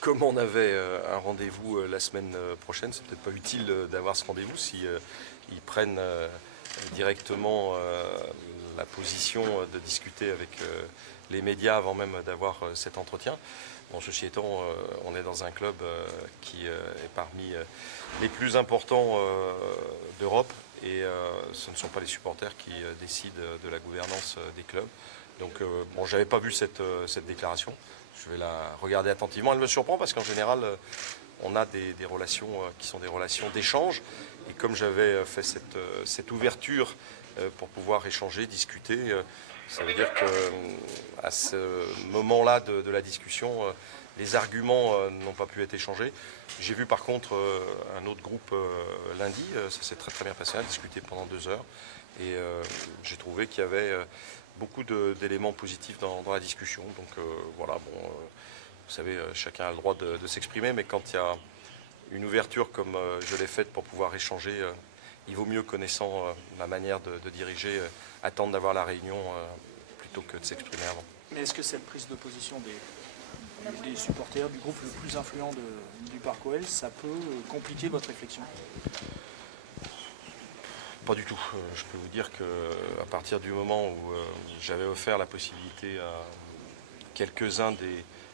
comme on avait un rendez-vous la semaine prochaine, c'est peut-être pas utile d'avoir ce rendez-vous si ils prennent directement la position de discuter avec les médias avant même d'avoir cet entretien. Bon, ceci étant, on est dans un club qui est parmi les plus importants d'Europe et ce ne sont pas les supporters qui décident de la gouvernance des clubs. Donc, bon, j'avais pas vu cette déclaration. Je vais la regarder attentivement. Elle me surprend parce qu'en général, on a des relations qui sont des relations d'échange. Et comme j'avais fait cette ouverture pour pouvoir échanger, discuter, ça veut dire qu'à ce moment-là de la discussion, les arguments n'ont pas pu être échangés. J'ai vu par contre un autre groupe lundi, ça s'est très bien passé, on a discuté pendant 2 heures. Et j'ai trouvé qu'il y avait beaucoup d'éléments positifs dans la discussion. Donc voilà, bon, vous savez, chacun a le droit de s'exprimer, mais quand il y a une ouverture comme je l'ai faite pour pouvoir échanger, il vaut mieux, connaissant ma manière de diriger, attendre d'avoir la réunion plutôt que de s'exprimer avant. Mais est-ce que cette prise de position des supporters du groupe le plus influent du Parc OL, ça peut compliquer votre réflexion? Pas du tout. Je peux vous dire qu'à partir du moment où j'avais offert la possibilité à quelques-uns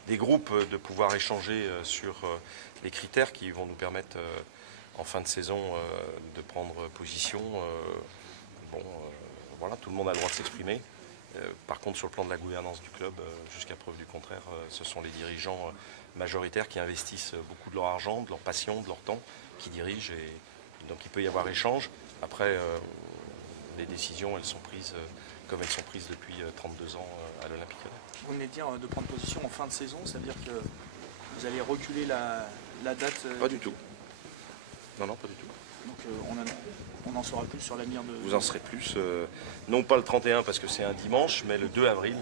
des groupes de pouvoir échanger sur les critères qui vont nous permettre en fin de saison de prendre position, bon, voilà, tout le monde a le droit de s'exprimer. Par contre, sur le plan de la gouvernance du club, jusqu'à preuve du contraire, ce sont les dirigeants majoritaires qui investissent beaucoup de leur argent, de leur passion, de leur temps, qui dirigent. Et donc il peut y avoir échange. Après, les décisions, elles sont prises comme elles sont prises depuis 32 ans à l'Olympique Lyonnais. Vous venez de dire de prendre position en fin de saison, ça veut dire que vous allez reculer la date? Pas du tout. Non, pas du tout. Donc on en saura plus sur l'avenir de... Vous en saurez plus, non pas le 31 parce que c'est un dimanche, mais le 2 avril,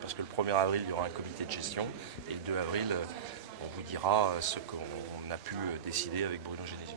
parce que le 1er avril, il y aura un comité de gestion, et le 2 avril, on vous dira ce qu'on a pu décider avec Bruno Genesio.